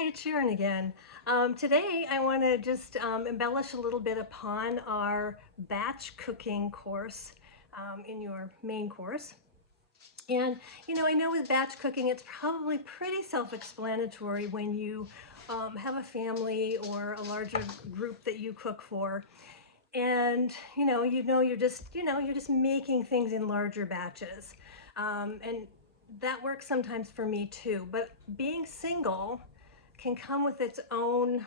Hi, it's Sharon again. Today I want to just embellish a little bit upon our batch cooking course in your main course. And I know with batch cooking, it's probably pretty self-explanatory when you have a family or a larger group that you cook for. And you're just making things in larger batches. And that works sometimes for me too. But being single can come with its own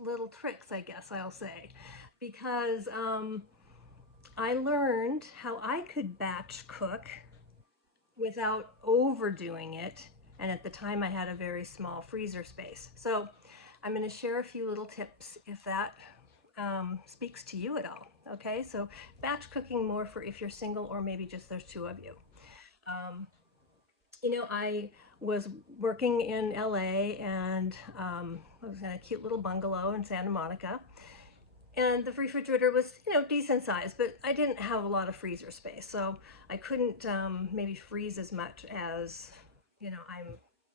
little tricks, I guess I'll say, because I learned how I could batch cook without overdoing it. And at the time, I had a very small freezer space. So I'm going to share a few little tips if that speaks to you at all. Okay, so batch cooking more for if you're single or maybe just there's two of you. Um, I was working in LA and I was in a cute little bungalow in Santa Monica. And the refrigerator was, decent size, but I didn't have a lot of freezer space. So I couldn't maybe freeze as much as, I'm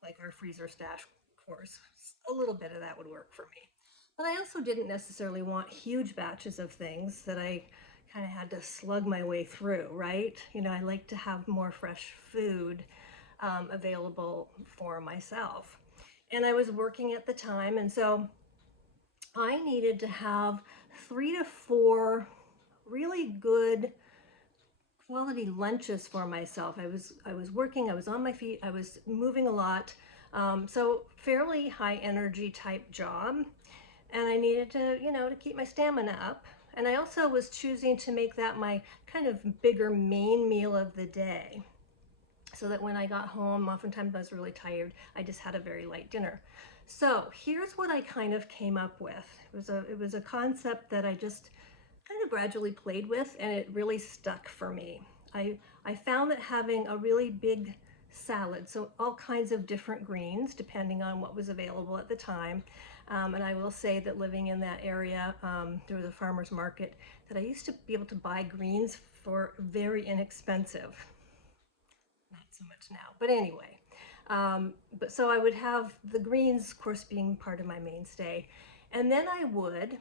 like our freezer stash course. A little bit of that would work for me. But I also didn't necessarily want huge batches of things that I kind of had to slug my way through, right? I like to have more fresh food available for myself. And I was working at the time, and so I needed to have 3 to 4 really good quality lunches for myself. I was working, I was on my feet, I was moving a lot. So fairly high energy type job. And I needed to keep my stamina up. And I also was choosing to make that my kind of bigger main meal of the day. So that when I got home, oftentimes I was really tired, I just had a very light dinner. So here's what I kind of came up with. It was a concept that I just kind of gradually played with, and it really stuck for me. I found that having a really big salad, so all kinds of different greens depending on what was available at the time. And I will say that living in that area, there was a farmer's market that I used to be able to buy greens for very inexpensive. Not so much now, but anyway. But so I would have the greens, of course, being part of my mainstay. And then I would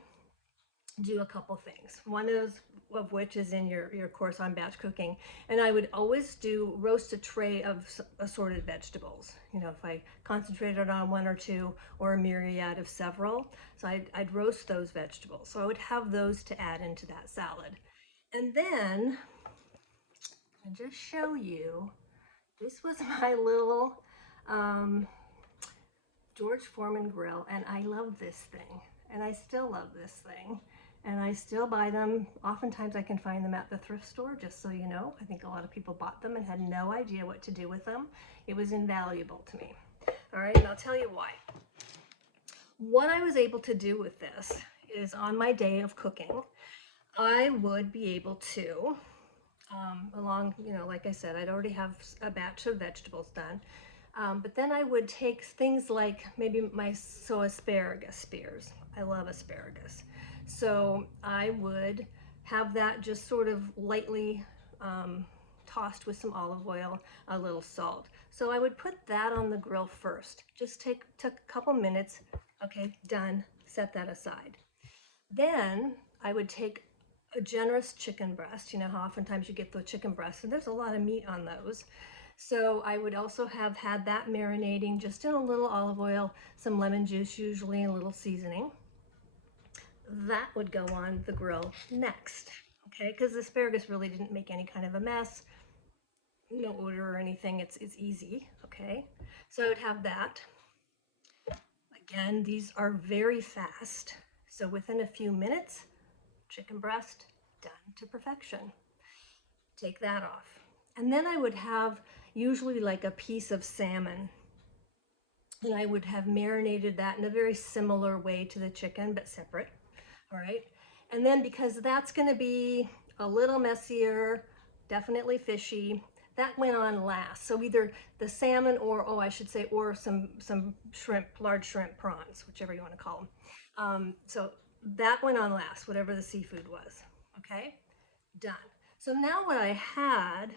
do a couple things. One of which is in your course on batch cooking. And I would always roast a tray of assorted vegetables. If I concentrated on one or two or a myriad of several. So I'd roast those vegetables. So I would have those to add into that salad. And then, I'll just show you, this was my little um, George Foreman grill, and I love this thing, and I still love this thing, and I still buy them. Oftentimes I can find them at the thrift store, just so you know. I think a lot of people bought them and had no idea what to do with them. It was invaluable to me. All right, and I'll tell you why. What I was able to do with this is on my day of cooking, I would be able to, like I said, I'd already have a batch of vegetables done. But then I would take things like maybe asparagus spears. I love asparagus. So I would have that just sort of lightly tossed with some olive oil, a little salt. So I would put that on the grill first. Just took a couple minutes. Okay, done. Set that aside. Then I would take a generous chicken breast. You know how oftentimes you get the chicken breast, and there's a lot of meat on those. So I would also have had that marinating just in a little olive oil, some lemon juice usually, and a little seasoning. That would go on the grill next, okay? Because the asparagus really didn't make any kind of a mess, no odor or anything. It's easy, okay? So I would have that. Again, these are very fast. So within a few minutes, chicken breast done to perfection. Take that off. And then I would have usually like a piece of salmon. And I would have marinated that in a very similar way to the chicken, but separate. All right. And then because that's going to be a little messier, definitely fishy, that went on last. So either the salmon or some shrimp, large shrimp, prawns, whichever you want to call them. So that went on last, whatever the seafood was. Okay, done. So now what I had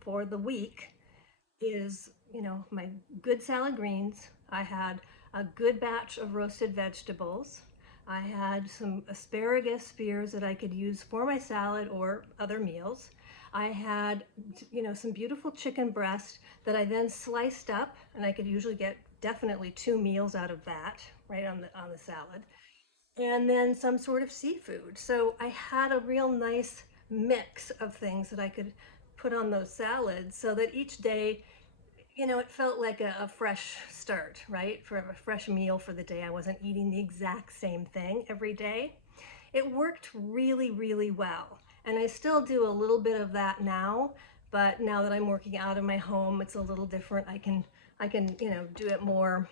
for the week is, my good salad greens. I had a good batch of roasted vegetables. I had some asparagus spears that I could use for my salad or other meals. I had, some beautiful chicken breast that I then sliced up, and I could usually get definitely 2 meals out of that, right on the salad. And then some sort of seafood. So I had a real nice mix of things that I could put on those salads so that each day, it felt like a fresh start, right? For a fresh meal for the day. I wasn't eating the exact same thing every day. It worked really, really well. And I still do a little bit of that now, but now that I'm working out of my home, it's a little different. I can, do it more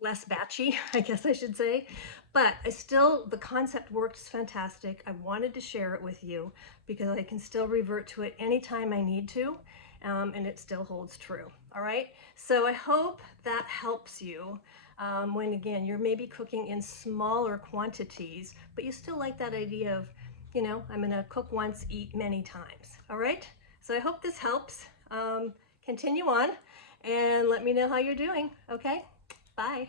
less batchy, I guess I should say. But the concept works fantastic. I wanted to share it with you because I can still revert to it anytime I need to, and it still holds true. All right. So I hope that helps you when, again, you're maybe cooking in smaller quantities, but you still like that idea of, I'm going to cook once, eat many times. All right. So I hope this helps. Continue on and let me know how you're doing. Okay. Bye.